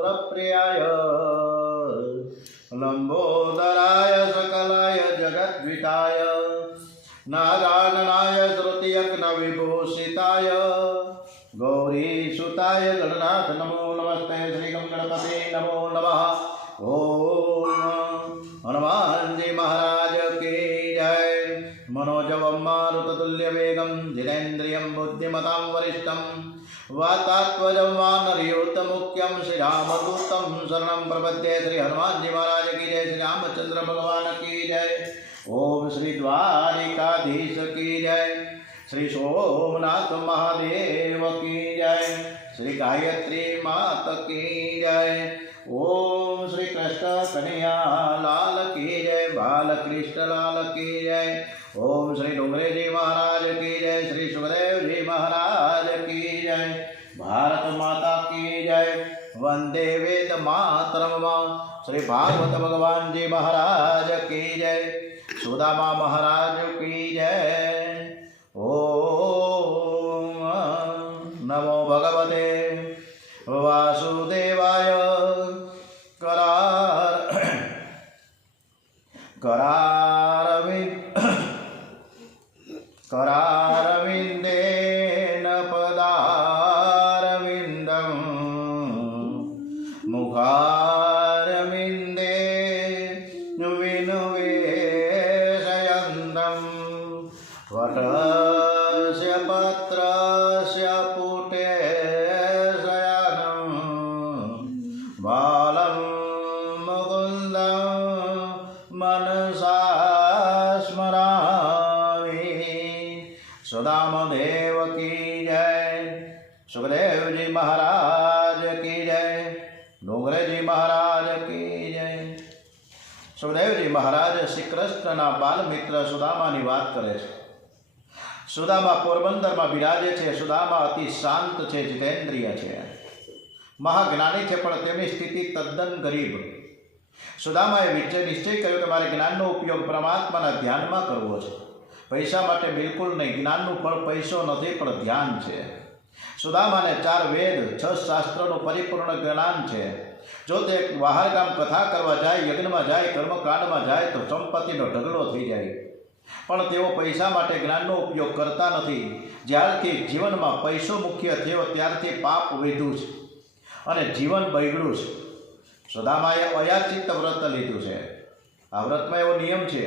सुरप्रियाय लंबोदराय सकलाय जगद्विताय नागाननाय श्रुतियज्ञविभूषिताय गौरीसुताय गणनाथ नमो नमस्ते श्री गणपते नमो नमः। ओम हनुमान जी महाराज की जय। मनोजवं मारुततुल्यवेगं जितेन्द्रियं बुद्धिमतां वरिष्ठं वातात्मजं वानरयूथमुख्यं श्रीरामदूतं शरणं प्रपद्ये। श्री हनुमान जी महाराज की जय। श्री रामचंद्र भगवान की जय। ओम श्री द्वारिकाधीश की जय। श्री सोमनाथ महादेव की जय। श्री गायत्री मात की जय। ओम श्री कृष्ण कन्हैया लाल की जय। बालकृष्ण लाल की जय। ओम श्री डोंगरे जी महाराज की जय। श्री सुखदेव जी महाराज की जय। भारत माता की जय। वंदे वेद मातरम। श्री भागवत भगवान जी महाराज की जय। सुदामा महाराज की जय। ओम नमो भगवते वासुदेवाय। करारविन्देन पदारविन्दं मुखारविन्दे विनुवेशयन्तं वटस्य पत्रस्य पुटे शयनं बालं मुकुन्दं मनसा स्मरामि। सुदामदेव की जय। सुखदेव जी महाराज की जय। डोंगरे जी महाराज की जय। सुखदेव जी महाराज श्री कृष्णना बाल मित्र सुदामानी વાત કરે છે। સુદામા પોરબંદરમાં બિરાજે છે। સુદામા અતિ શાંત છે, જીતેન્દ્રિય છે, મહાજ્ઞાની છે, પણ તેમની સ્થિતિ તદ્દન ગરીબ। સુદામાએ નિશ્ચય કર્યો કે મારે જ્ઞાનનો ઉપયોગ પરમાત્માના ધ્યાનમાં કરવો છે। પૈસા માટે બિલકુલ નહીં। જ્ઞાનનું ફળ પૈસો નથી પણ ધ્યાન છે। સુદામાને 4 વેદ 6 શાસ્ત્રોનું પરિપૂર્ણ જ્ઞાન છે। જો તે બહાર ગામ કથા કરવા જાય, યજ્ઞમાં જાય, કર્મકાંડમાં જાય તો સંપત્તિનો ઢગલો થઈ જાય, પણ તેઓ પૈસા માટે જ્ઞાનનો ઉપયોગ કરતા નથી। જ્યારથી જીવનમાં પૈસો મુખ્ય થયો ત્યારથી પાપ વધ્યું છે અને જીવન બગડ્યું છે। સુદામાએ અયાચિત વ્રત લીધું છે। આ વ્રતમાં એવો નિયમ છે,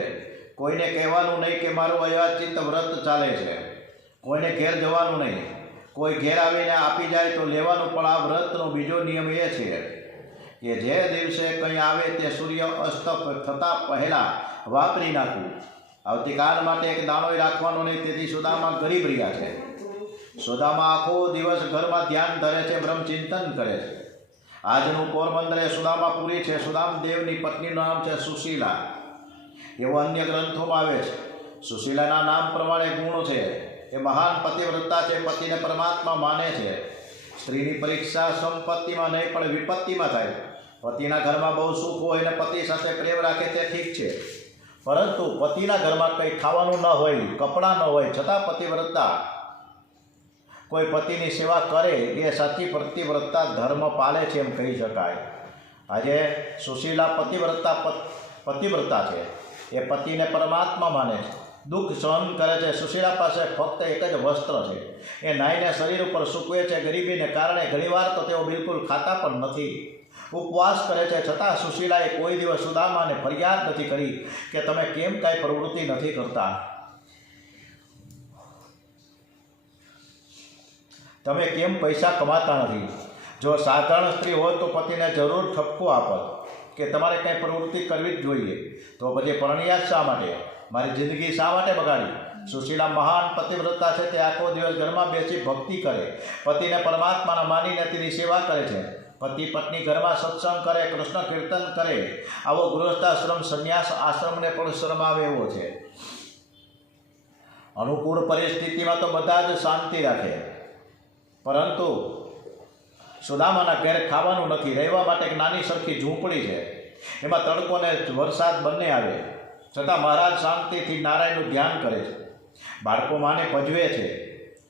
કોઈને કહેવાનું નહીં કે મારું અયાચિત વ્રત ચાલે છે, કોઈને ઘેર જવાનું નહીં, કોઈ ઘેર આવીને આપી જાય તો લેવાનું। પણ આ વ્રતનો બીજો નિયમ એ છે કે જે દિવસે કંઈ આવે તે સૂર્ય અસ્ત થતાં પહેલાં વાપરી નાખવું। આવતીકાલ માટે એક દાણોય રાખવાનો નહીં। તેથી સુદામા ગરીબ રહ્યા છે। સુદામા આખો દિવસ ઘરમાં ધ્યાન ધરે છે, બ્રહ્મચિંતન કરે છે। આજનું પોરબંદર એ સુદામાપુરી છે। સુદામદેવની પત્નીનું નામ છે સુશીલા, એવું અન્ય ગ્રંથોમાં આવે છે। સુશીલાના નામ પ્રમાણે ગુણ છે। એ મહાન પતિવ્રતા છે, પતિને પરમાત્મા માને છે। સ્ત્રીની પરીક્ષા સંપત્તિમાં નહીં પણ વિપત્તિમાં થાય। પતિના ઘરમાં બહુ સુખ હોય અને પતિ સાથે પ્રેમ રાખે તે ઠીક છે, પરંતુ પતિના ઘરમાં કંઈ ખાવાનું ન હોય, કપડાં ન હોય, છતાં પતિવ્રતા કોઈ પતિની સેવા કરે એ સાચી પતિવ્રતા ધર્મ પાલે છે એમ કહી શકાય। આજે સુશીલા પતિવ્રતા છે। એ પતિને પરમાત્મા માને છે, દુઃખ સહન કરે છે। સુશીલા પાસે ફક્ત એક જ વસ્ત્ર છે, એ નાઈને શરીર ઉપર સૂકવે છે। ગરીબીને કારણે ઘણીવાર તો તેઓ બિલકુલ ખાતા પણ નથી, ઉપવાસ કરે છે। છતાં સુશીલાએ કોઈ દિવસ સુદામાને ફરિયાદ નથી કરી કે તમે કેમ કાંઈ પ્રવૃત્તિ નથી કરતા, તમે કેમ પૈસા કમાતા નથી। જો સાધારણ સ્ત્રી હોય તો પતિને જરૂર ઠપકો આપત કે તમારે કંઈ પ્રવૃત્તિ કરવી જ જોઈએ, તો પછી પરણ્યા શા માટે, મારી જિંદગી શા માટે બગાડી। સુશીલા મહાન પતિવ્રતા છે। તે આખો દિવસ ઘરમાં બેસી ભક્તિ કરે, પતિને પરમાત્માના માનીને તેની સેવા કરે છે। પતિ પત્ની ઘરમાં સત્સંગ કરે, કૃષ્ણ કીર્તન કરે। આવો ગૃહસ્થાશ્રમ સંન્યાસ આશ્રમને પણ શરમાવે એવો છે। અનુકૂળ પરિસ્થિતિમાં તો બધા જ શાંતિ રાખે, પરંતુ સુદામાના ઘેર ખાવાનું નથી। રહેવા માટે એક નાની સરખી ઝૂંપડી છે, એમાં તડકો ને વરસાદ બંને આવે, છતાં મહારાજ શાંતિથી નારાયણનું ધ્યાન કરે છે। બાળકો માને ભજવે છે,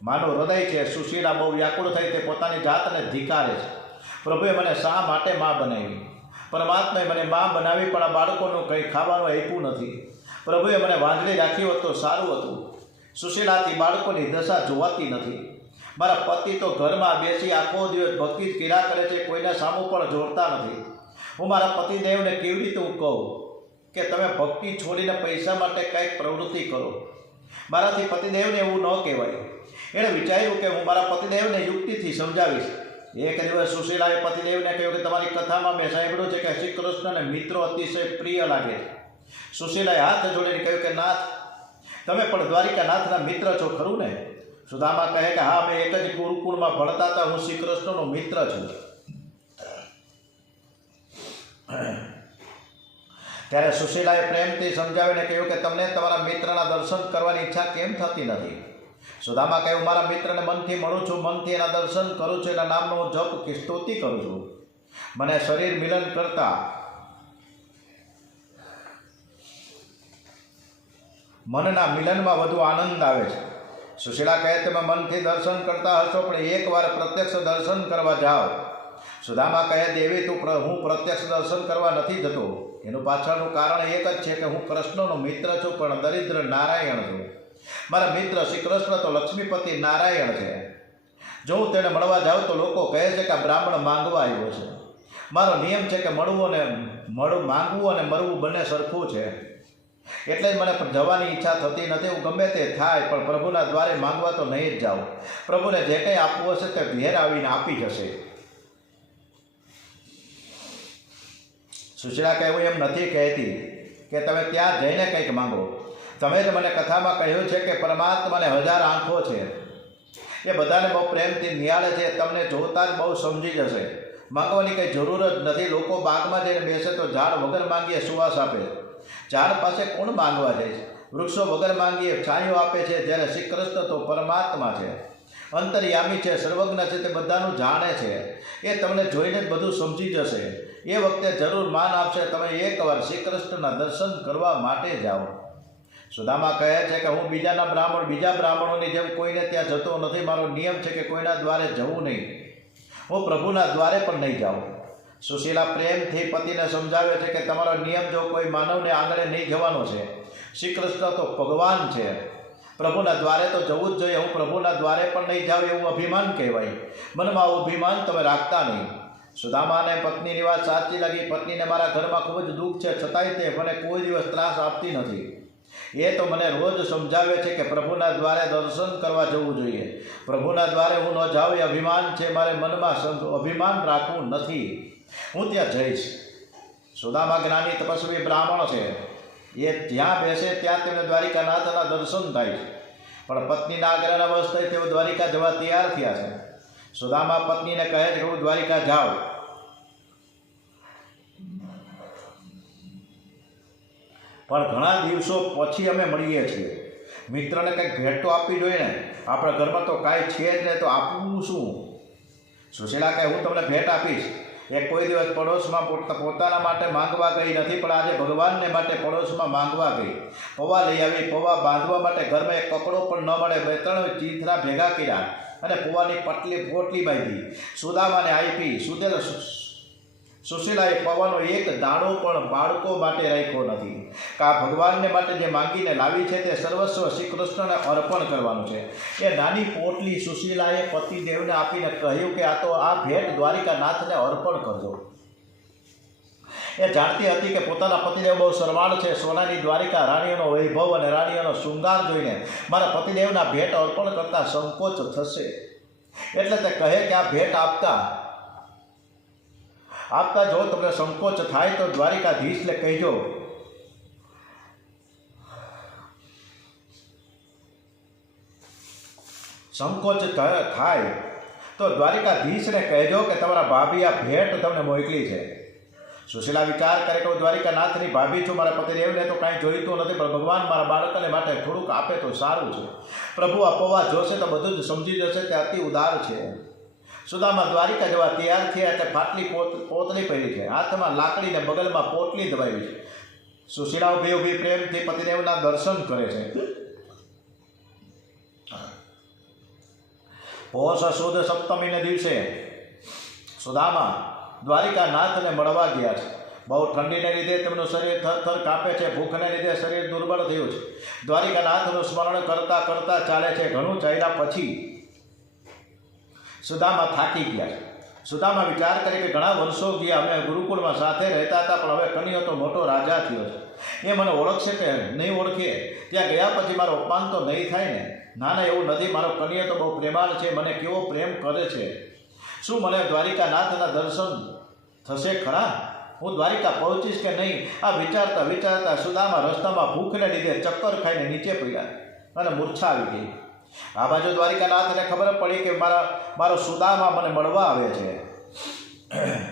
માનું હૃદય છે। સુશીલા બહુ વ્યાકુળ થઈ તે પોતાની જાતને ધિકારે છે, પ્રભુએ મને શા માટે માં બનાવી? પરમાત્માએ મને માં બનાવી, પણ આ બાળકોનું કંઈ ખાવાનું આપ્યું નથી. પ્રભુએ મને વાંદળી રાખી હોત તો સારું હતું. સુશીલાથી બાળકોની દશા જોવાતી નથી. મારા પતિ તો ઘરમાં બેસી આખો દિવસ ભક્તિ જ કર્યા કરે છે, કોઈને સામું પણ જોડતા નથી. હું મારા પતિદેવને કેવી રીતે હું કહું કે તમે ભક્તિ છોડીને પૈસા માટે કંઈક પ્રવૃત્તિ કરો? મારાથી પતિદેવને એવું ન કહેવાય. એણે વિચાર્યું કે હું મારા પતિદેવને યુક્તિથી સમજાવીશ. એક દિવસ સુશીલાએ પતિદેવને કહ્યું કે તમારી કથામાં મેં સાંભળ્યું છે કે શ્રી કૃષ્ણને મિત્રો અતિશય પ્રિય લાગે છે. સુશીલાએ હાથ જોડીને કહ્યું કે નાથ, તમે પણ દ્વારિકાનાથના મિત્ર છો ખરું ને? સુદામા કહે કે હા, મેં એક જ ગુરુકુળમાં ભણતા હતા, હું શ્રી કૃષ્ણનો મિત્ર છું. ત્યારે સુશીલાએ પ્રેમથી સમજાવીને કહ્યું કે તમને તમારા મિત્રના દર્શન કરવાની ઈચ્છા કેમ થતી નથી? સુદામા કહ્યું, મારા મિત્રને મનથી મળું છું, મનથી એના દર્શન કરું છું, એના નામનો હું જપ કે સ્તુતિ કરું છું. મને શરીર મિલન કરતા મનના મિલનમાં વધુ આનંદ આવે છે. સુશીલા કહે, તમે મનથી દર્શન કરતા હશો, પણ એકવાર પ્રત્યક્ષ દર્શન કરવા જાઓ. સુદામા કહે, દેવી હું પ્રત્યક્ષ દર્શન કરવા નથી જતો. એનું પાછળનું કારણ એક જ છે કે હું કૃષ્ણનો મિત્ર છું, પણ દરિદ્ર નારાયણ છું. મારા મિત્ર શ્રી કૃષ્ણ તો લક્ષ્મીપતિ નારાયણ છે. જો હું તેને મળવા જાઉં તો લોકો કહે છે કે આ બ્રાહ્મણ માંગવા આવ્યો છે. મારો નિયમ છે કે માંગવું અને મરવું બંને સરખું છે. એટલે જ મને જવાની ઈચ્છા થતી નથી. હું ગમે તે થાય પણ પ્રભુના દ્વારે માંગવા તો નહીં જ જાઉં. પ્રભુને જે કંઈ આપવું હશે તે ઘેર આવીને આપી જશે. સુશીલા કહે, હું એમ નથી કહેતી કે તમે ત્યાં જઈને કંઈક માંગો. તમે જ મને કથામાં કહ્યું છે કે પરમાત્માને 1000 આંખો છે. એ બધાને બહુ પ્રેમથી નિહાળે છે. તમને જોતા જ બહુ સમજી જશે. માંગવાની કંઈ જરૂર જ નથી. લોકો બાગમાં જઈને બેસે તો ઝાડ વગર માંગીએ સુવાસ આપે. ઝાડ પાસે કોણ માંગવા જાય છે? વૃક્ષો વગર માંગીએ છાંયો આપે છે. જ્યારે શ્રી કૃષ્ણ તો પરમાત્મા છે, અંતર્યામી છે, સર્વજ્ઞ છે, તે બધાનું જાણે છે. એ તમને જોઈને જ બધું સમજી જશે. એ વખતે જરૂર માન આપશે. તમે એકવાર શ્રી કૃષ્ણના દર્શન કરવા માટે જાઓ. સુદામા કહે છે કે હું બીજા બ્રાહ્મણોની જેમ કોઈને ત્યાં જતો નથી. મારો નિયમ છે કે કોઈના દ્વારે જવું નહીં. હું પ્રભુના દ્વારે પણ નહીં જાઉં. સુશીલા પ્રેમથી પતિને સમજાવે છે કે તમારો નિયમ જો કોઈ માનવને આંગણે નહીં જવાનો છે. શ્રી કૃષ્ણ તો ભગવાન છે. પ્રભુના દ્વારે તો જવું જ જોઈએ. હું પ્રભુના દ્વારે પણ નહીં જાઉં એવું અભિમાન કહેવાય. મનમાં આવું અભિમાન તમે રાખતા નહીં. સુદામાને પત્નીની વાત સાચી લાગી. પત્નીને મારા ઘરમાં ખૂબ જ દુઃખ છે, છતાંય તે મને કોઈ દિવસ ત્રાસ આપતી નથી. એ તો મને રોજ સમજાવે છે કે પ્રભુના દ્વારે દર્શન કરવા જવું જોઈએ. પ્રભુના દ્વારે હું ન જાઉં એ અભિમાન છે. મારે મનમાં અભિમાન રાખવું નથી. હું ત્યાં જઈશ. સુદામા જ્ઞાની તપસ્વી બ્રાહ્મણ છે. એ જ્યાં બેસે ત્યાં તેમને દ્વારિકાનાથના દર્શન થાય છે. પણ પત્નીના આગ્રહના વશ થઈ તેઓ દ્વારિકા જવા તૈયાર થયા છે. સુદામા પત્નીને કહે છે કે હું દ્વારિકા જાઉં. પણ ઘણા દિવસો પછી અમે મળીએ છીએ. મિત્રને કંઈક ભેટ તો આપવી જોઈએ ને. આપણા ઘરમાં તો કાંઈ છે જ ને, તો આપવું શું? સુશીલા કહે, હું તમને ભેટ આપીશ. એ કોઈ દિવસ પડોશમાં પોતાના માટે માંગવા ગઈ નથી, પણ આજે ભગવાનને માટે પડોશમાં માંગવા ગઈ. પૌવા લઈ આવી. પૌવા બાંધવા માટે ઘરમાં એક કકડો પણ ન મળે. 2-3 ચીથરા ભેગા કર્યા અને પૌવાની પોટલી બાંધી સુદામાને આપી. સુશીલાએ પૌવાનો એક દાણો પણ બાળકો માટે રાખ્યો નથી. આ ભગવાનને માટે જે માંગીને લાવી છે તે સર્વસ્વ શ્રી કૃષ્ણને અર્પણ કરવાનું છે. એ નાની પોટલી સુશીલાએ પતિદેવને આપીને કહ્યું કે આ ભેટ દ્વારિકાનાથને અર્પણ કરજો. એ જાણતી હતી કે પોતાના પતિદેવ બહુ સરવાળ છે. સોનાની દ્વારિકા, રાણીઓનો વૈભવ અને રાણીઓનો શૃંગાર જોઈને મારા પતિદેવના ભેટ અર્પણ કરતા સંકોચ થશે. એટલે તે કહે કે આ ભેટ આપતા જો તમને સંકોચ થાય તો દ્વારિકાધીશને કહેજો. સંકોચ થાય તો દ્વારિકાધીશને કહેજો કે તમારા ભાભી આ ભેટ તમને મોકલી છે. સુશીલા વિચાર કરે કે હું દ્વારિકાનાથની ભાભી છું. મારા પતિદેવને તો કાંઈ જોઈતું નથી, પણ ભગવાન મારા બાળકને માટે થોડુંક આપે તો સારું છે. પ્રભુ આ પૌવા જોશે તો બધું જ સમજી જશે. તે અતિ ઉદાર છે. સુદામા દ્વારિકા જવા તૈયાર થયા એટલે ફાટલી પોતળી પહેરી છે. હાથમાં લાકડીને બગલમાં પોટલી દબાવી છે. સુશીલા ઊભી પ્રેમથી પતિદેવના દર્શન કરે છે. પોષ સુદ સપ્તમીને દિવસે સુદામા દ્વારિકાનાથને મળવા ગયા છે. બહુ ઠંડીને લીધે તેમનું શરીર થરથર કાપે છે, ભૂખને લીધે શરીર દુર્બળ થયું છે. દ્વારિકાનાથનું સ્મરણ કરતા કરતા ચાલે છે. ઘણું ચાલ્યા પછી સુદામા થાકી ગયા છે. સુદામા વિચાર કરે કે ઘણા વર્ષો ગયા, અમે ગુરુકુળમાં સાથે રહેતા હતા, પણ હવે કનૈયો તો મોટો રાજા થયો છે. એ મને ઓળખશે કે નહીં ઓળખે? ત્યાં ગયા પછી મારો અપમાન તો નહીં થાય ને? ના ના, એવું નથી. મારો કનૈયો તો બહુ પ્રેમાળ છે, મને કેવો પ્રેમ કરે છે. શું મને દ્વારિકાનાથના દર્શન થશે ખરા? હું દ્વારિકા પહોંચીશ કે નહીં? આ વિચારતા વિચારતા સુદામા રસ્તામાં ભૂખને લીધે ચક્કર ખાઈને નીચે પડ્યા અને મૂર્છા આવી ગઈ. આ બાજુ દ્વારિકાનાથને ખબર પડી કે મારો સુદામા મને મળવા આવે છે.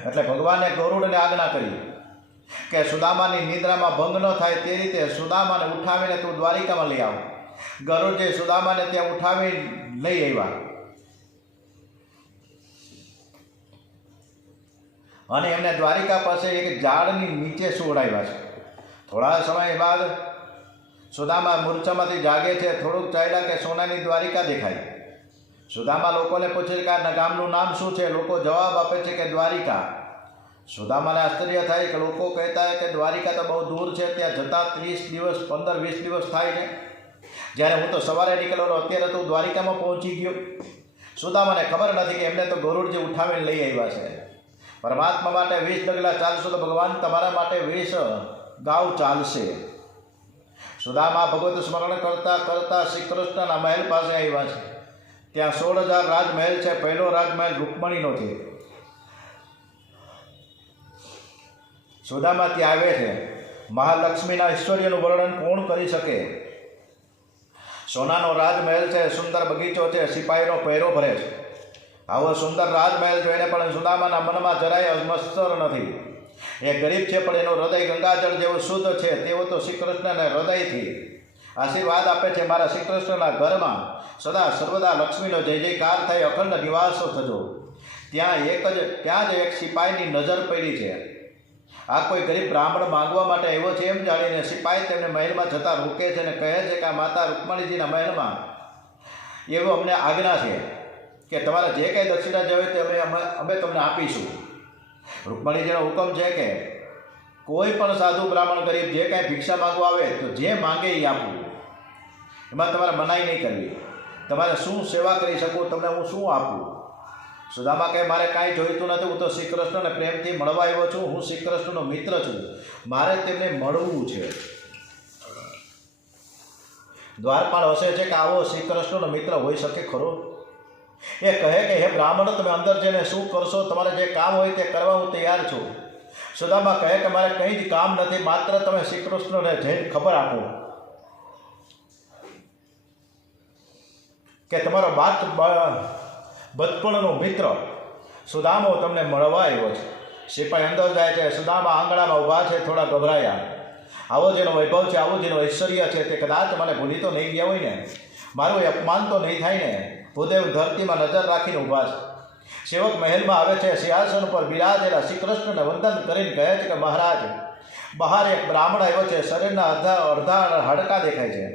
એટલે ભગવાને ગરુડને આજ્ઞા કરી કે સુદામાની નિદ્રામાં ભંગ ન થાય તે રીતે સુદામાને ઉઠાવીને તું દ્વારિકામાં લઈ આવ. ગરુડજી સુદામાને ત્યાં ઉઠાવી લઈ આવ્યા અને એમને દ્વારિકા પાસે એક ઝાડની નીચે સુવડાવ્યા છે. થોડા સમય બાદ સુદામા મૂર્છામાંથી જાગે છે. થોડુંક ચાલ્યા કે સોનાની દ્વારિકા દેખાય. સુદામા લોકોને પૂછે કે આ ગામનું નામ શું છે? લોકો જવાબ આપે છે કે દ્વારિકા. સુદામાને આશ્ચર્ય થાય કે લોકો કહેતા હોય કે દ્વારિકા તો બહુ દૂર છે, ત્યાં જતાં 30 દિવસ 15-20 દિવસ થાય છે. જ્યારે હું તો સવારે નીકળવાનો, અત્યારે તો દ્વારિકામાં પહોંચી ગયો. સુદામાને ખબર નથી કે એમને તો ગરુડજી ઉઠાવીને લઈ આવ્યા છે. પરમાત્મા માટે 20 ડગલા ચાલશો તો ભગવાન તમારા માટે 20 ગાઉ ચાલશે. સુદામા ભગવત સ્મરણ કરતા કરતા શ્રી કૃષ્ણના મહેલ પાસે આવ્યા છે. ત્યાં 16,000 રાજમહેલ છે. પહેલો રાજમહેલ રૂકમણીનો છે. સુદામા ત્યાં આવે છે. મહાલક્ષ્મીના ઐશ્વર્યનું વર્ણન કોણ કરી શકે? સોનાનો રાજમહેલ છે, સુંદર બગીચો છે, સિપાહીનો પહેરો ભરે છે. આવો સુંદર રાજમહેલ જોઈને પણ સુદામાના મનમાં જરાય મસ્તર નથી. એ ગરીબ છે, પણ એનું હૃદય ગંગાજળ જેવું શુદ્ધ છે. તેઓ તો શ્રી કૃષ્ણને હૃદયથી આશીર્વાદ આપે છે. મારા શ્રી કૃષ્ણના ઘરમાં સદા સર્વદા લક્ષ્મીનો જય જયકાર થાય, અખંડ નિવાસો થજો. ત્યાં જ એક સિપાહીની નજર પડી છે. આ કોઈ ગરીબ બ્રાહ્મણ માંગવા માટે આવ્યો છે એમ જાણીને સિપાહી તેમને મહેલમાં જતા રોકે છે અને કહે છે કે આ માતા રૂકમણીજીના મહેલમાં એવો અમને આજ્ઞા છે કે તમારે જે કંઈ દક્ષિણા જોઈએ તે અમે તમને આપીશું. રૂકમણીજીનો હુકમ છે કે કોઈ પણ સાધુ બ્રાહ્મણ ગરીબ જે કાંઈ ભિક્ષા માંગવા આવે તો જે માંગે એ આપવું. એમાં તમારે મનાઈ નહીં કરવી. તમારે શું સેવા કરી શકું, તમને હું શું આપું? સુદામા કહે મારે કાંઈ જોઈતું નથી. હું તો શ્રી કૃષ્ણને પ્રેમથી મળવા આવ્યો છું. હું શ્રી કૃષ્ણનો મિત્ર છું. મારે તેમને મળવું છે. દ્વારપાળ હસે છે કે આવો શ્રી કૃષ્ણનો મિત્ર હોઈ શકે ખરો? એ કહે કે હે બ્રાહ્મણ, તમે અંદર જઈને શું કરશો? તમારે જે કામ હોય તે કરવા હું તૈયાર છું. સુદામા કહે કે મારે કંઈ જ કામ નથી, માત્ર તમે શ્રી કૃષ્ણને જઈને ખબર આપો કે તમારો બચપણનો મિત્ર સુદામો તમને મળવા આવ્યો છે. સિપાહી અંદર જાય છે. સુદામા આંગણામાં ઊભા છે, થોડા ગભરાયા. આવો જેનો વૈભવ છે, આવું જેનો ઐશ્વર્ય છે, તે કદાચ મને ભૂલી તો નહીં ગયા હોય ને? મારું અપમાન તો નહીં થાય ને? ભૂદેવ ધરતીમાં નજર રાખીને ઊભા છે. સેવક મહેલમાં આવે છે. સિંહાસન ઉપર બિરાજેલા શ્રી કૃષ્ણને વંદન કરીને કહે છે કે મહારાજ, બહાર એક બ્રાહ્મણ આવ્યો છે. શરીરના અડધા હાડકાં દેખાય છે.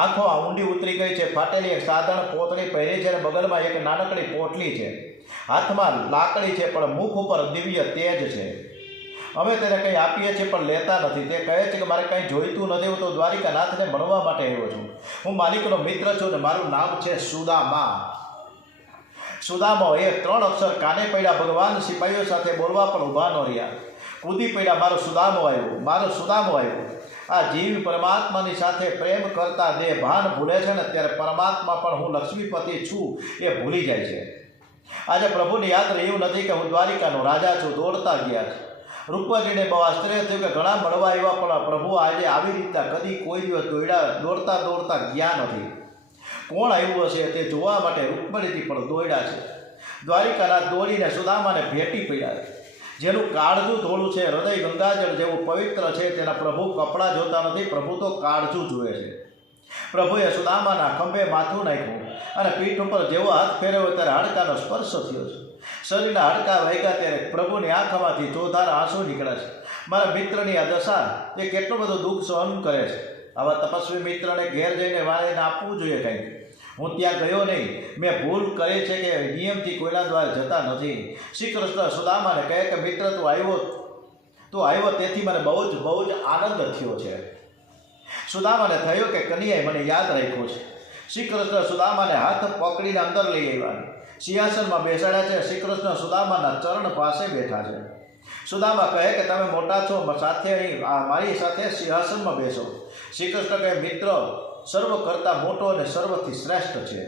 આંખો ઊંડી ઉતરી ગઈ છે. ફાટેલી એક સાધારણ પોતળી પહેરી છે અને બગલમાં એક નાનકડી પોટલી છે. હાથમાં લાકડી છે, પણ મુખ ઉપર દિવ્ય તેજ છે. અમે તેને કંઈ આપીએ છીએ પણ લેતા નથી. તે કહે છે કે મારે કંઈ જોઈતું નથી. હું તો દ્વારિકાનાથને મળવા માટે આવ્યો છું. હું માલિકનો મિત્ર છું અને મારું નામ છે સુદામા. સુદામો એ 3 અક્ષર કાને પડ્યા. ભગવાન સિપાહીઓ સાથે બોલવા પણ ઊભા ન રહ્યા. કૂદી પડ્યા. મારો સુદામો આવ્યો, મારો સુદામો આવ્યો. આ જીવ પરમાત્માની સાથે પ્રેમ કરતા દેહ ભાન ભૂલે છે ને ત્યારે પરમાત્મા પણ હું લક્ષ્મીપતિ છું એ ભૂલી જાય છે. આજે પ્રભુને યાદ રહ્યું નથી કે હું દ્વારિકાનો રાજા છું. દોડતા ગયા છે. રૂપજીને બહુ આશ્ચર્ય થયું કે ઘણા મળવા આવ્યા પણ પ્રભુ આજે આવી રીતના કદી કોઈ દિવસ દોડતા દોડતા ગયા નથી. કોણ આવ્યું હશે તે જોવા માટે રૂકમણીજી પણ દોડ્યા છે. દ્વારિકાનાથ દોડીને સુદામાને ભેટી પડ્યા છે. જેનું કાળજું થોડું છે, હૃદય ગંગાજળ જેવું પવિત્ર છે, તેના પ્રભુ કપડાં જોતા નથી, પ્રભુ તો કાળજું જુએ છે. પ્રભુએ સુદામાના ખંભે માથું નાખ્યું અને પીઠ ઉપર જેવો હાથ ફેરવ્યો ત્યારે હાડકાનો સ્પર્શ થયો છે. શરીરના હાડકા વહેગા ત્યારે પ્રભુની આંખમાંથી ચોધાર આંસુ નીકળે છે. મારા મિત્રની આ દશા એ કેટલું બધું દુઃખ સહન કરે છે. આવા તપસ્વી મિત્રને ઘેર જઈને વાળીને આપવું જોઈએ કંઈક. હું ત્યાં ગયો નહીં, મેં ભૂલ કરી છે કે નિયમથી કોઈના દ્વારા જતા નથી. શ્રી કૃષ્ણ સુદામાને કહે કે મિત્ર તું આવ્યો તેથી મને બહુ જ આનંદ થયો છે. સુદામાને થયું કે કનૈયાએ મને યાદ રાખ્યો છે. શ્રી કૃષ્ણ સુદામાને હાથ પકડીને અંદર લઈ આવ્યા, સિંહાસનમાં બેસાડ્યા છે. શ્રી કૃષ્ણ સુદામાના ચરણ પાસે બેઠા છે. સુદામા કહે કે તમે મોટા છો, સાથે મારી સાથે સિંહાસનમાં બેસો. શ્રી કૃષ્ણ કહે મિત્ર સર્વ કરતાં મોટો અને સર્વથી શ્રેષ્ઠ છે,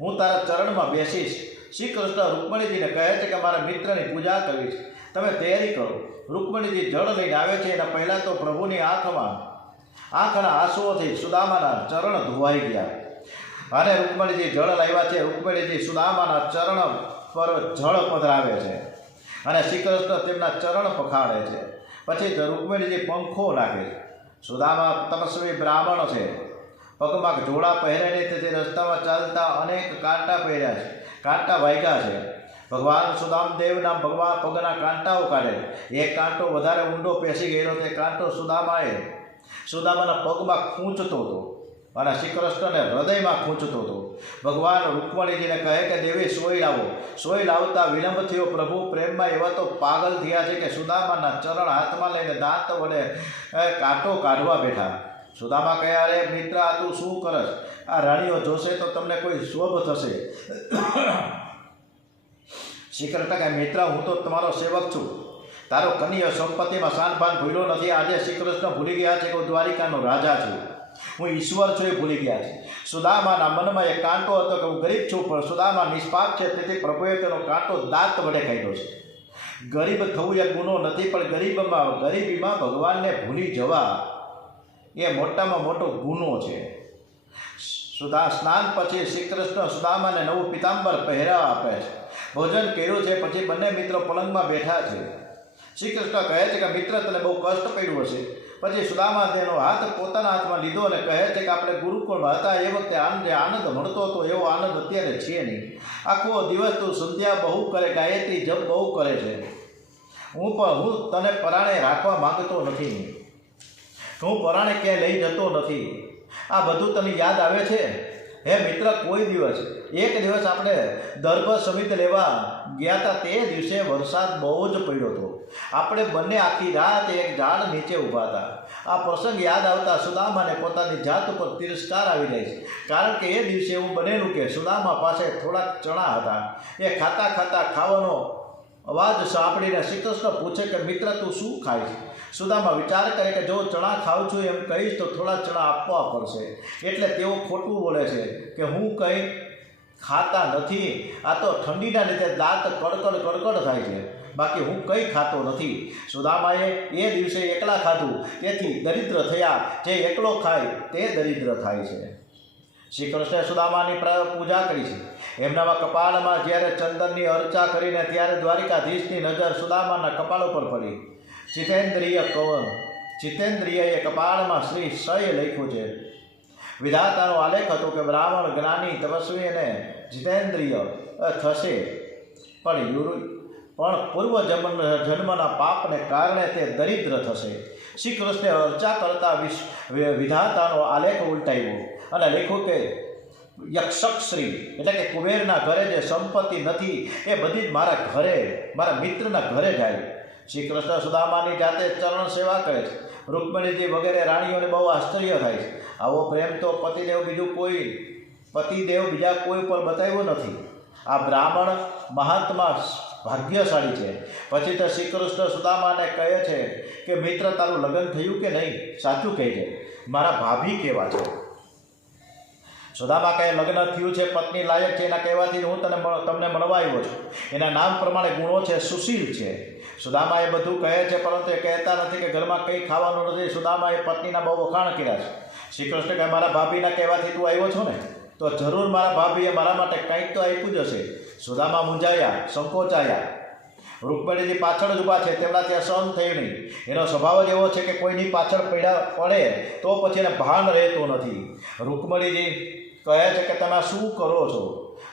હું તારા ચરણમાં બેસીશ. શ્રી કૃષ્ણ રૂકમણીજીને કહે છે કે મારા મિત્રની પૂજા કરવી છે, તમે તૈયારી કરો. રૂકમણીજી જળ લઈને આવે છે. એના પહેલાં તો પ્રભુની આંખના આંસુઓથી સુદામાના ચરણ ધોવાઈ ગયા અને રૂકમણીજી જળ લાવ્યા છે. રૂકમણીજી સુદામાના ચરણ પર જળ પધરાવે છે અને શ્રી કૃષ્ણ તેમના ચરણ પખાડે છે. પછી રૂકમણીજી પંખો નાખે છે. સુદામા તપસ્વી બ્રાહ્મણ છે, પગમાં જોડા પહેરેને તેથી રસ્તામાં ચાલતા અનેક કાંટા પહેર્યા છે, કાંટા વાગ્યા છે. ભગવાન સુદામદેવના પગના કાંટાઓ કાઢે. એક કાંટો વધારે ઊંડો પેસી ગયેલો, તે કાંટો સુદામાના પગમાં ખૂંચતો હતો અને શ્રી કૃષ્ણને હૃદયમાં ખૂંચતો હતો. ભગવાન રૂકમણીજીને કહે કે દેવી સોય લાવો. સોય લાવતા વિલંબ થયો. પ્રભુ પ્રેમમાં એવા તો પાગલ થયા છે કે સુદામાના ચરણ હાથમાં લઈને દાંત વડે કાંટો કાઢવા બેઠા. સુદામા કહે અરે મિત્ર આ તું શું કરસ? આ રાણીઓ જોશે તો તમને કોઈ શોભ થશે. શ્રી કૃષ્ણ કહે મિત્ર હું તો તમારો સેવક છું, તારો કનૈયો સંપત્તિમાં શાનભાન ભૂલ્યો નથી. આજે શ્રી કૃષ્ણ ભૂલી ગયા છે કે હું દ્વારિકાનો રાજા છું, હું ઈશ્વર છું, એ ભૂલી ગયા છે. સુદામાના મનમાં એક કાંટો હતો કે હું ગરીબ છું, પણ સુદામા નિષ્પાપ છે, તેથી પ્રભુએ તેનો કાંટો દાંત વડે કાઢ્યો છે. ગરીબ થવું એ ગુનો નથી, પણ ગરીબીમાં ભગવાનને ભૂલી જવા એ મોટામાં મોટો ગુનો છે. સ્નાન પછી શ્રી કૃષ્ણ સુદામાને નવું પિતાંબર પહેરાવ આપે છે. ભોજન કર્યું છે. પછી બંને મિત્રો પલંગમાં બેઠા છે. શ્રી કૃષ્ણ કહે છે કે મિત્ર તને બહુ કષ્ટ પડ્યું હશે. પછી સુદામા તેનો હાથ પોતાના હાથમાં લીધો અને કહે છે કે આપણે ગુરુકુળમાં હતા એ વખતે આનંદ મળતો હતો એવો આનંદ અત્યારે છે નહીં. આખો દિવસ તું સંધ્યા બહુ કરે, ગાયત્રી જપ બહુ કરે છે. હું તને પરાણે રાખવા માંગતો નથી, હું પરાણે ક્યાંય લઈ જતો નથી. આ બધું તને યાદ આવે છે? હે મિત્ર એક દિવસ આપણે દર્ભ સમિત લેવા ગયા હતા. તે દિવસે વરસાદ બહુ જ પડ્યો હતો. આપણે બંને આખી રાત એક ઝાડ નીચે ઊભા હતા. આ પ્રસંગ યાદ આવતા સુદામાને પોતાની જાત ઉપર તિરસ્કાર આવી જાય છે, કારણ કે એ દિવસે એવું બનેલું કે સુદામા પાસે થોડાક ચણા હતા. એ ખાતા ખાતા ખાવાનો અવાજ સાંભળીને શ્રી કૃષ્ણ પૂછે કે મિત્ર તું શું ખાય છે? સુદામા વિચાર કરે કે જો ચણા ખાઉં છું એમ કહીશ તો થોડા ચણા આપવા પડશે, એટલે તેઓ ખોટું બોલે છે કે હું કંઈ ખાતા નથી. આ તો ઠંડીના લીધે દાંત કડકડ થાય છે, બાકી હું કંઈ ખાતો નથી. સુદામાએ એ દિવસે એકલા ખાધું, તેથી દરિદ્ર થયા. જે એકલો ખાય તે દરિદ્ર થાય છે. શ્રી કૃષ્ણે સુદામાની પૂજા કરી છે. એમનામાં કપાળમાં જ્યારે ચંદનની અર્ચા કરીને ત્યારે દ્વારિકાધીશની નજર સુદામાના કપાળ ઉપર પડી. જીતેન્દ્રિયએ કપાળમાં શ્રી સય લખ્યું છે. વિધાતાનો આલેખ હતો કે બ્રાહ્મણ જ્ઞાની તપસ્વી અને જીતેન્દ્રિય થશે, પણ પૂર્વ જન્મના પાપને કારણે તે દરિદ્ર થશે. શ્રી કૃષ્ણે અર્ચા કરતા વિધાતાનો આલેખ ઉલટાવ્યો અને લખ્યું કે યક્ષશ્રી એટલે કે કુબેરના ઘરે જે સંપત્તિ નથી એ બધી જ મારા મિત્રના ઘરે જાય. શ્રી કૃષ્ણ સુદામાની જાતે ચરણ સેવા કરે છે. રૂકમણીજી વગેરે રાણીઓને બહુ આશ્ચર્ય થાય છે. આવો પ્રેમ તો પતિદેવ બીજા કોઈ પર બતાવ્યો નથી. આ બ્રાહ્મણ મહાત્મા ભાગ્યશાળી છે. પછી તો શ્રી કૃષ્ણ સુદામાને કહે છે કે મિત્ર તારું લગ્ન થયું કે નહીં? સાચું કહેજે, મારા ભાભી કેવા છે? સુદામા કહે લગ્ન થયું છે, પત્ની લાયક છે. એના કહેવાથી હું તમને મળવા આવ્યો છું. એના નામ પ્રમાણે ગુણો છે, સુશીલ છે. સુદામા એ બધું કહે છે, પરંતુ એ કહેતા નથી કે ઘરમાં કંઈ ખાવાનું નથી. સુદામા એ પત્નીના બહુ વખાણ કર્યા છે. શ્રી કૃષ્ણ કહે મારા ભાભીના કહેવાથી તું આવ્યો છો ને, તો જરૂર મારા ભાભીએ મારા માટે કંઈક તો આપ્યું જ હશે. સુદામા મૂંઝાયા, સંકોચાયા. રૂકમણીજી પાછળ જ ઊભા છે, તેમના ત્યાં સહન થયું નહીં. એનો સ્વભાવ જ એવો છે કે કોઈની પાછળ પડે તો પછી એને ભાન રહેતો નથી. રૂકમણીજી કહે છે કે તમે શું કરો છો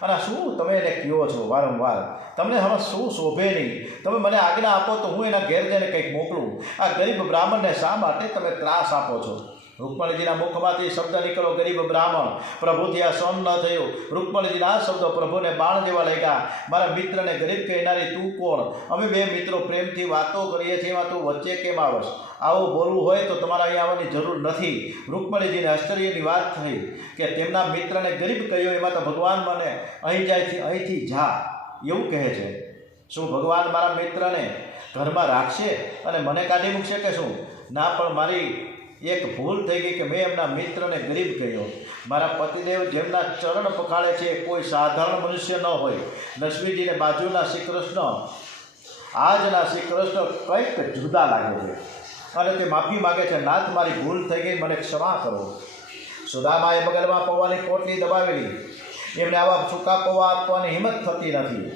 અને શું તમે એને કહો છો વારંવાર? તમને હવે શું શોભે નહીં? તમે મને આજ્ઞા આપો તો હું એના ઘેર જઈને કંઈક મોકલું. આ ગરીબ બ્રાહ્મણને શા માટે તમે ત્રાસ આપો છો? રૂકમણીજીના મુખમાંથી શબ્દ નીકળ્યો ગરીબ બ્રાહ્મણ, પ્રભુથી આ સહન ન થયું. રૂકમણીજીના આ શબ્દો પ્રભુને બાણ જેવા લાગ્યા. મારા મિત્રને ગરીબ કહેનારી તું કોણ? અમે બે મિત્રો પ્રેમથી વાતો કરીએ છીએ, એમાં તું વચ્ચે કેમ આવશ? આવું બોલવું હોય તો તમારે અહીં આવવાની જરૂર નથી. રૂકમણીજીને આશ્ચર્યની વાત થઈ કે તેમના મિત્રને ગરીબ કહ્યો, એમાં તો ભગવાન મને અહીંથી જા એવું કહે છે. શું ભગવાન મારા મિત્રને ઘરમાં રાખશે અને મને કાઢી મૂકશે કે શું? ના, પણ મારી એક ભૂલ થઈ ગઈ કે મેં એમના મિત્રને ગરીબ કહ્યો. મારા પતિદેવ જેમના ચરણ પખાડે છે કોઈ સાધારણ મનુષ્ય ન હોય. લક્ષ્મીજીને બાજુના શ્રી કૃષ્ણ, આજના શ્રી કૃષ્ણ કંઈક જુદા લાગે છે અને તે માફી માગે છે. નાથ, મારી ભૂલ થઈ ગઈ, મને ક્ષમા કરો. સુદામાએ બગલમાં પૌવાની પોટલી દબાવેલી. એમને આવા સૂકા પૌવા આપવાની હિંમત થતી નથી.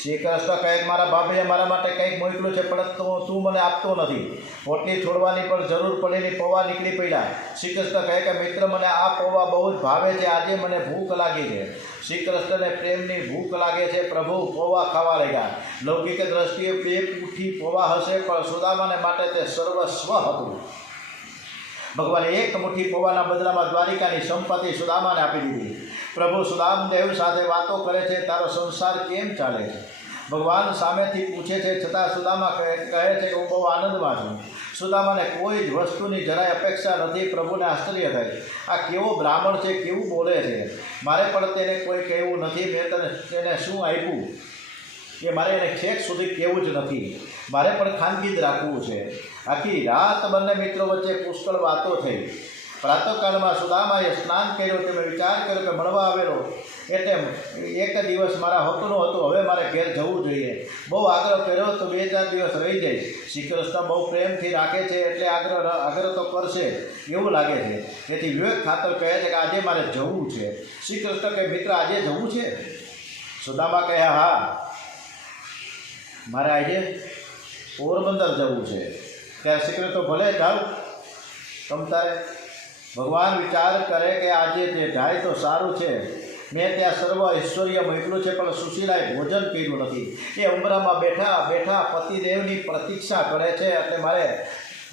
શ્રી કૃષ્ણ કહે, મારા બાપે મારા માટે કંઈક મોકલ્યું છે, પણ તું મને આપતો નથી. પોટલી છોડવાની પણ જરૂર પડેલી પૌવા નીકળી પડ્યા. શ્રી કૃષ્ણ કહે કે મિત્ર, મને આ પૌવા બહુ જ ભાવે છે, આજે મને ભૂખ લાગી છે. શ્રી કૃષ્ણને પ્રેમની ભૂખ લાગે છે. પ્રભુ પૌવા ખાવા લાગ્યા. લૌકિક દ્રષ્ટિએ 2 મુઠ્ઠી પૌવા હશે, પણ સુદામાને માટે તે સર્વસ્વ હતું. ભગવાને 1 મુઠ્ઠી પૌવાના બદલામાં દ્વારિકાની સંપત્તિ સુદામાને આપી દીધી. પ્રભુ સુદામદેવ સાથે વાતો કરે છે, તારો સંસાર કેમ ચાલે છે? ભગવાન સામેથી પૂછે છે, છતાં સુદામા કહે છે કે હું બહુ આનંદમાં છું. સુદામાને કોઈ જ વસ્તુની જરાય અપેક્ષા નથી. પ્રભુને આશ્ચર્ય થાય, આ કેવો બ્રાહ્મણ છે, કેવું બોલે છે. મારે પણ તેને કોઈ કહેવું નથી. મેં તેને શું આપ્યું એ મારે એને છેક સુધી કહેવું જ નથી. મારે પણ ખાનગી જ રાખવું છે. આખી રાત બંને મિત્રો વચ્ચે પુષ્કળ વાતો થઈ. પ્રાતઃકાળમાં સુદામાએ સ્નાન કર્યું. તેમણે વિચાર કર્યો કે મળવા આવેલો એટલે એક દિવસ મારા હકનો હતો, હવે મારે ઘેર જવું જોઈએ. બહુ આગ્રહ કર્યો તો 2-4 દિવસ રહી જઈશ. શ્રી કૃષ્ણ બહુ પ્રેમથી રાખે છે એટલે આગ્રહ તો કરશે એવું લાગે છે. તેથી વિવેક ખાતર કહે છે કે આજે મારે જવું છે. શ્રી કૃષ્ણ કહે, મિત્ર આજે જવું છે? સુદામા કહે, હા, મારે આજે પોરબંદર જવું છે. ત્યારે શ્રી કૃષ્ણ ભલે જાઓ તમ તારે. ભગવાન વિચાર કરે કે આજે જે જાય તો સારું છે. મેં ત્યાં સર્વ ઐશ્વર્ય મોકલ્યું છે, પણ સુશીલાએ ભોજન કર્યું નથી. એ ઉંબરામાં બેઠા પતિદેવની પ્રતીક્ષા કરે છે. એટલે મારે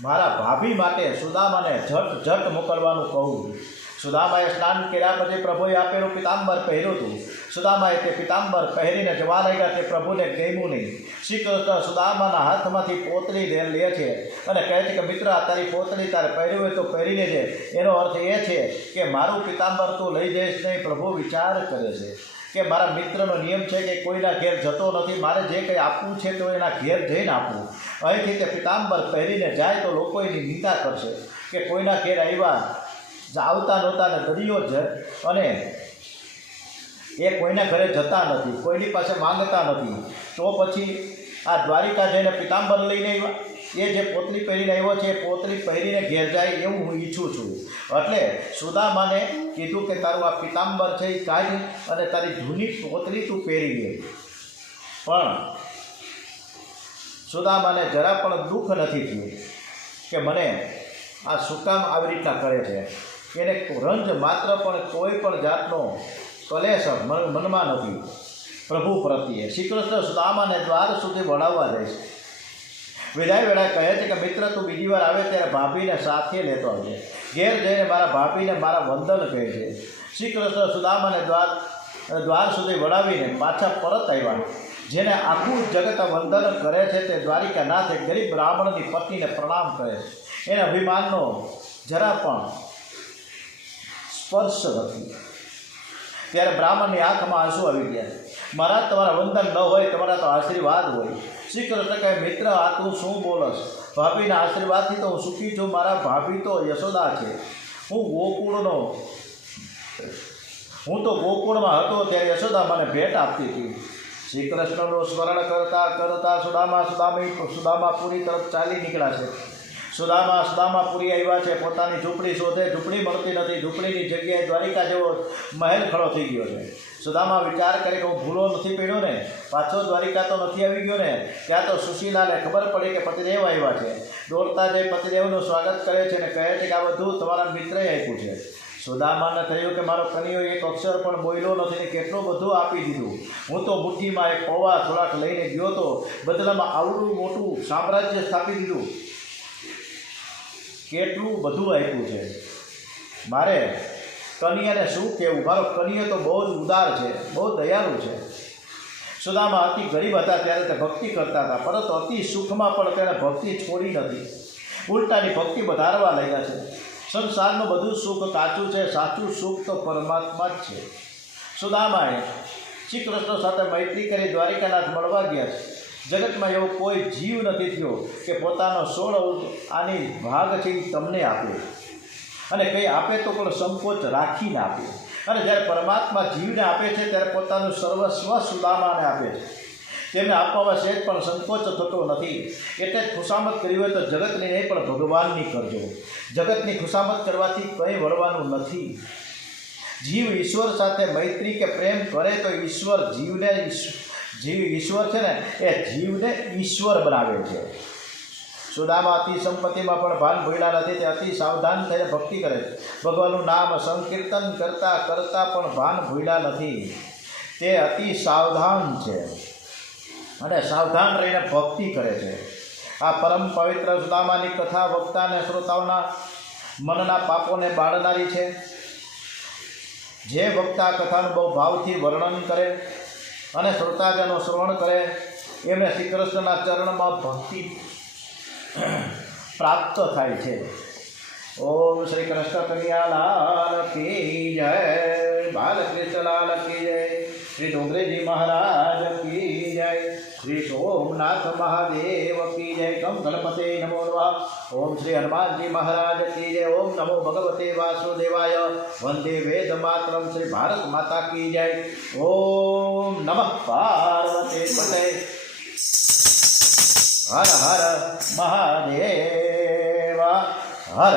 મારા ભાભી માટે સુદામાને ઝટ મોકલવાનું કહું. સુદામાએ સ્નાન કર્યા પછી પ્રભુએ આપેલું પિતાંબર પહેર્યું હતું. સુદામાએ તે પિતાંબર પહેરીને જવા લાગ્યા. તે પ્રભુને ગમ્યું નહીં. શ્રી કૃષ્ણ સુદામાના હાથમાંથી પોતળી લે છે અને કહે છે કે મિત્ર, આ તારી પોતળી તારે પહેર્યું હોય તો પહેરીને છે. એનો અર્થ એ છે કે મારું પિતાંબર તું લઈ જઈશ નહીં. પ્રભુ વિચાર કરે છે કે મારા મિત્રનો નિયમ છે કે કોઈના ઘેર જતો નથી. મારે જે કંઈ આપવું છે તો એના ઘેર જઈને આપવું. અહીંથી તે પિતાંબર પહેરીને જાય તો લોકો એની નિંદા કરશે કે કોઈના ઘેર આવતા નહોતા ને દરિયો જ, અને એ કોઈના ઘરે જતા નથી, કોઈની પાસે માંગતા નથી. તો પછી આ દ્વારિકા જઈને પિતાંબર લઈને આવ્યા. એ જે પોતલી પહેરીને આવ્યો છે એ પોતલી પહેરીને ઘેર જાય એવું હું ઈચ્છું છું. એટલે સુદામાને કીધું કે તારું આ પિતાંબર છે એ કાઢ અને તારી જૂની પોતલી તું પહેરી લે. પણ સુદામાને જરા પણ દુઃખ નથી થયું કે મને આ શું કામ આવી રીતના કરે છે. એને રંજ માત્ર પણ કોઈ પણ જાતનો કલેશ મનમાં નથી પ્રભુ પ્રત્યે. શ્રી કૃષ્ણ સુદામાને દ્વાર સુધી વળાવવા જાય છે. વિદાય વેળા કહે છે કે મિત્ર, તું બીજી વાર આવે ત્યારે ભાભીને સાથે લેતો આવજે. ઘેર જઈને મારા ભાભીને મારા વંદન કહે છે. શ્રી કૃષ્ણ સુદામાને દ્વાર સુધી વળાવીને પાછા પરત આવ્યા. જેને આખું જગત વંદન કરે છે તે દ્વારિકાનાથે ગરીબ બ્રાહ્મણની પત્નીને પ્રણામ કરે છે. એને અભિમાનનો જરા પણ સ્પર્શ નથી. ત્યારે બ્રાહ્મણની આંખમાં આંસુ આવી ગયા. મારા તમારા વંદન ન હોય, તમારા તો આશીર્વાદ હોય. શ્રી કૃષ્ણ કહે, મિત્ર, આ તું શું બોલસ? ભાભીના આશીર્વાદથી તો હું સુખી છું. મારા ભાભી તો યશોદા છે. હું તો ગોકુળમાં હતો ત્યારે યશોદા મને ભેટ આપતી હતી. શ્રી કૃષ્ણનું સ્મરણ કરતા સુદામાપુરી તરફ ચાલી નીકળ્યા છે. સુદામાપુરી આવ્યા છે. પોતાની ઝૂંપડી શોધે, ઝૂંપડી મળતી નથી. ઝૂંપડીની જગ્યાએ દ્વારિકા જેવો મહેલ ખડો થઈ ગયો છે. સુદામા વિચાર કરે કે હું ભૂલો નથી પડ્યો ને, પાછો દ્વારિકા તો નથી આવી ગયો ને. ત્યાં તો સુશીલાને ખબર પડી કે પતિદેવ આવ્યા છે. દોડતા જઈ પતિદેવનું સ્વાગત કરે છે અને કહે છે કે આ બધું તમારા મિત્રએ આપ્યું છે. સુદામાને થયું કે મારો કનૈયો એક અક્ષર પણ બોલ્યો નથી ને કેટલું બધું આપી દીધું. હું તો મુઠ્ઠીમાં એક પૌવા થોડાક લઈને ગયો તો, બદલામાં આવડું મોટું સામ્રાજ્ય સ્થાપી દીધું. કેટલું બધું આપ્યું છે. મારે કન્યાને શું કહેવું? મારો કન્યા તો બહુ જ ઉદાર છે, બહુ દયાળુ છે. સુદામા અતિ ગરીબ હતા ત્યારે તે ભક્તિ કરતા હતા, પરંતુ અતિ સુખમાં પણ તેણે ભક્તિ છોડી નથી. ઉલટાની ભક્તિ વધારવા લાગ્યા છે. સંસારનું બધું સુખ કાચું છે, સાચું સુખ તો પરમાત્મા જ છે. સુદામાએ શ્રી કૃષ્ણ સાથે મૈત્રી કરી દ્વારિકાનાથ મળવા ગયા છે. જગતમાં એવો કોઈ જીવ નથી થયો કે પોતાનો 16 આની ભાગ છે એ તમને આપે, અને કંઈ આપે તો પણ સંકોચ રાખીને આપે. અને જ્યારે પરમાત્મા જીવને આપે છે ત્યારે પોતાનું સર્વસ્વ સુદામાને આપે છે. તેમને આપવામાં સહેજ પણ સંકોચ થતો નથી. એટલે જ ખુશામત કરી હોય તો જગતની નહીં પણ ભગવાનની કરજો. જગતની ખુશામત કરવાથી કંઈ વળવાનું નથી. જીવ ઈશ્વર સાથે મૈત્રી કે પ્રેમ કરે તો ઈશ્વર ઈશ્વર છે ને એ જીવને ઈશ્વર બનાવે છે. સુદામા અતિ સંપત્તિમાં પણ ભાન ભૂલ્યા નથી. તે અતિ સાવધાન થઈને ભક્તિ કરે છે. ભગવાનનું નામ સંકીર્તન કરતાં કરતાં પણ ભાન ભૂલ્યા નથી. તે અતિ સાવધાન છે અને સાવધાન રહીને ભક્તિ કરે છે. આ પરમ પવિત્ર સુદામાની કથા વક્તા અને શ્રોતાઓના મનના પાપોને બાળનારી છે. જે વક્તા કથાનું બહુ ભાવથી વર્ણન કરે અને શ્રોતાજનો શ્રવણ કરે એમને શ્રી કૃષ્ણના ચરણમાં ભક્તિ પ્રાપ્ત થાય છે. ઓમ શ્રી કૃષ્ણ કનૈયા લાલ કી જય, બાલકૃષ્ણ લાલ કી જય, શ્રી ડોંગરેજી મહારાજ કી જય, શ્રી સોમનાથ મહાદેવ કી જય. કમ ગણપતે નમો નમઃ. ઓમ શ્રી હનુમાનજી મહારાજ કી જય. ઓમ નમો ભગવતે વાસુદેવાય. વંદે વેદ માતરમ. શ્રી ભારત માતા કી જય. ઓમ નમઃ પાર્વતી પતે. હર હર મહાદેવ હર.